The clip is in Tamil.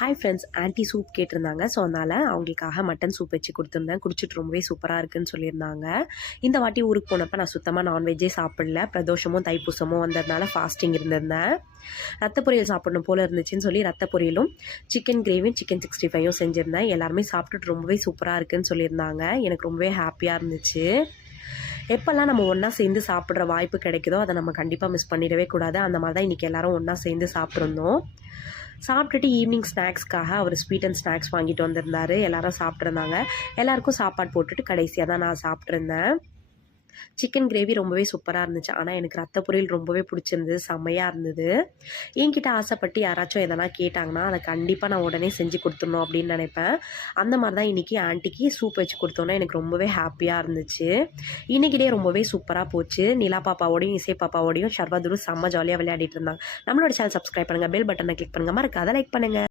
ஹாய் ஃப்ரெண்ட்ஸ், ஆன்ட்டி சூப் கேட்டிருந்தாங்க. ஸோ அதனால் அவங்களுக்காக மட்டன் சூப் வச்சு கொடுத்துருந்தேன். குடிச்சிட்டு ரொம்பவே சூப்பராக இருக்குதுன்னு சொல்லியிருந்தாங்க. இந்த வாட்டி ஊருக்கு போனப்போ நான் சுத்தமாக நான்வெஜ்ஜே சாப்பிடல. பிரதோஷமும் தைப்பூசமும் வந்ததுனால ஃபாஸ்டிங் இருந்திருந்தேன். ரத்த பொரியல் சாப்பிடணும் போல் இருந்துச்சுன்னு சொல்லி ரத்த பொரியலும் சிக்கன் கிரேவியும் சிக்கன் 65யும் செஞ்சுருந்தேன். எல்லாருமே சாப்பிட்டுட்டு ரொம்பவே சூப்பராக இருக்குதுன்னு சொல்லியிருந்தாங்க. எனக்கு ரொம்பவே ஹாப்பியாக இருந்துச்சு. எப்போல்லாம் நம்ம ஒன்றா சேர்ந்து சாப்பிட்ற வாய்ப்பு கிடைக்குதோ அதை நம்ம கண்டிப்பாக மிஸ் பண்ணிடவே கூடாது. அந்த மாதிரி தான் இன்றைக்கி எல்லோரும் ஒன்றா சேர்ந்து சாப்பிட்ருந்தோம். சாப்பிட்டுட்டு ஈவினிங் ஸ்நாக்ஸ்க்காக அவர் ஸ்வீட் அண்ட் ஸ்நாக்ஸ் வாங்கிட்டு வந்திருந்தார். எல்லோரும் சாப்பிட்ருந்தாங்க. எல்லாேருக்கும் சாப்பாடு போட்டுட்டு கடைசியாக தான் நான் சாப்பிட்ருந்தேன். சிக்கன் கிரேவி ரொம்பவே சூப்பராக இருந்துச்சு. ஆனால் எனக்கு ரத்த பொரியல் ரொம்பவே பிடிச்சிருந்தது. செம்மையாக இருந்தது. என்கிட்ட ஆசைப்பட்டு யாராச்சும் எதனா கேட்டாங்கன்னா அதை கண்டிப்பாக நான் உடனே செஞ்சு கொடுத்துடணும் அப்படின்னு நினைப்பேன். அந்த மாதிரி தான் இன்றைக்கி ஆன்ட்டிக்கு சூப் வச்சு கொடுத்தோன்னா எனக்கு ரொம்பவே ஹாப்பியாக இருந்துச்சு. இன்றைக்கிட்டே ரொம்பவே சூப்பராக போச்சு. நிலா பாப்பாவோடையும் இசை பாப்பாவோடையும் ஷர்வாதுரு செம்ம ஜாலியாக விளையாடிட்டு இருந்தாங்க. நம்மளோட சேனல் சப்ஸ்கிரைப் பண்ணுங்கள், பெல் பட்டனை கிளிக் பண்ணுங்கள், மறக்காத லைக் பண்ணுங்கள்.